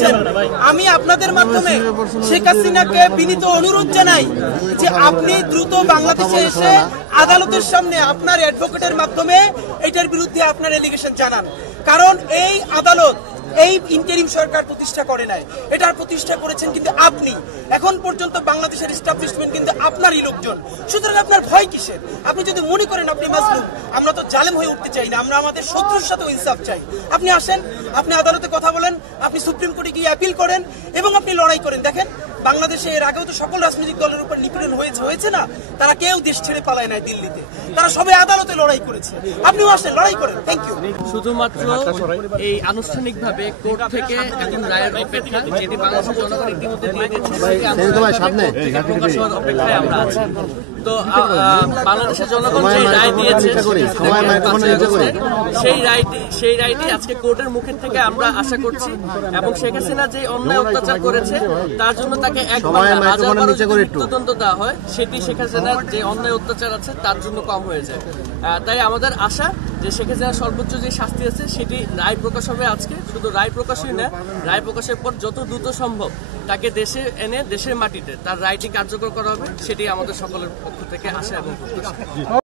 করেছেন। আমি আপনাদের মাধ্যমে শেখ হাসিনাকে বিনীত অনুরোধ জানাই যে আপনি দ্রুত বাংলাদেশে এসে আদালতের সামনে আপনার অ্যাডভোকেটের মাধ্যমে এটার বিরুদ্ধে আপনার এলিগেশন জানান। কারণ এই আদালত এই ইন্টারিম সরকার প্রতিষ্ঠা করে নাই, এটার প্রতিষ্ঠা করেছেন কিন্তু আপনি। এখন পর্যন্ত বাংলাদেশের এস্টাবলিশমেন্ট কিন্তু আপনারই লোকজন। সুতরাং আপনার ভয় কিসের? আপনি যদি মনে করেন আপনি মাজলুম, আমরা তো জালেম হয়ে উঠতে চাই না, আমরা আমাদের শত্রুর সাথে ইনসাফ চাই। আপনি আসেন, আপনি আদালতে কথা বলেন, আপনি সুপ্রিম কোর্টে গিয়ে অ্যাপিল করেন এবং আপনি লড়াই করেন। দেখেন বাংলাদেশে এর আগেও তো সকল রাজনৈতিক দলের উপর নিপীড়ন হয়েছে না? তারা কেউ দেশ ছেড়ে পালায় নাই দিল্লিতে, তারা সবাই আদালতে লড়াই করেছে। আপনিও আসেন, লড়াই করেন। Thank you. শুধুমাত্র এই আনুষ্ঠানিকভাবে কোর্ট থেকে এখন রায়ের অপেক্ষা, যেটি বাংলাদেশের জনগণ ইতিমধ্যে দিয়ে দিয়েছে, অপেক্ষায় আমরা আছি। তো বাংলাদেশের জনগণ যে রায় দিয়েছে সেই রায়টি আজকে কোর্টের মুখের থেকে আমরা আশা করছি। এবং শেখ হাসিনা যে অন্যায় অত্যাচার করেছে তার জন্য তাকে 1,000 মৃত্যুদণ্ড দেওয়া হয়, সেটি শেখ হাসিনার যে অন্যায় অত্যাচার আছে তার জন্য কম হয়ে যায়। তাই আমাদের আশা যে শেখ হাসিনার সর্বোচ্চ যে শাস্তি আছে সেটি রায় প্রকাশ হবে আজকে। শুধু রায় প্রকাশই না, রায় প্রকাশের পর যত দ্রুত সম্ভব তাকে দেশে এনে দেশের মাটিতে তার রায়টি কার্যকর করা হবে, সেটি আমাদের সকলের পক্ষ থেকে আশা এবং প্রত্যাশা।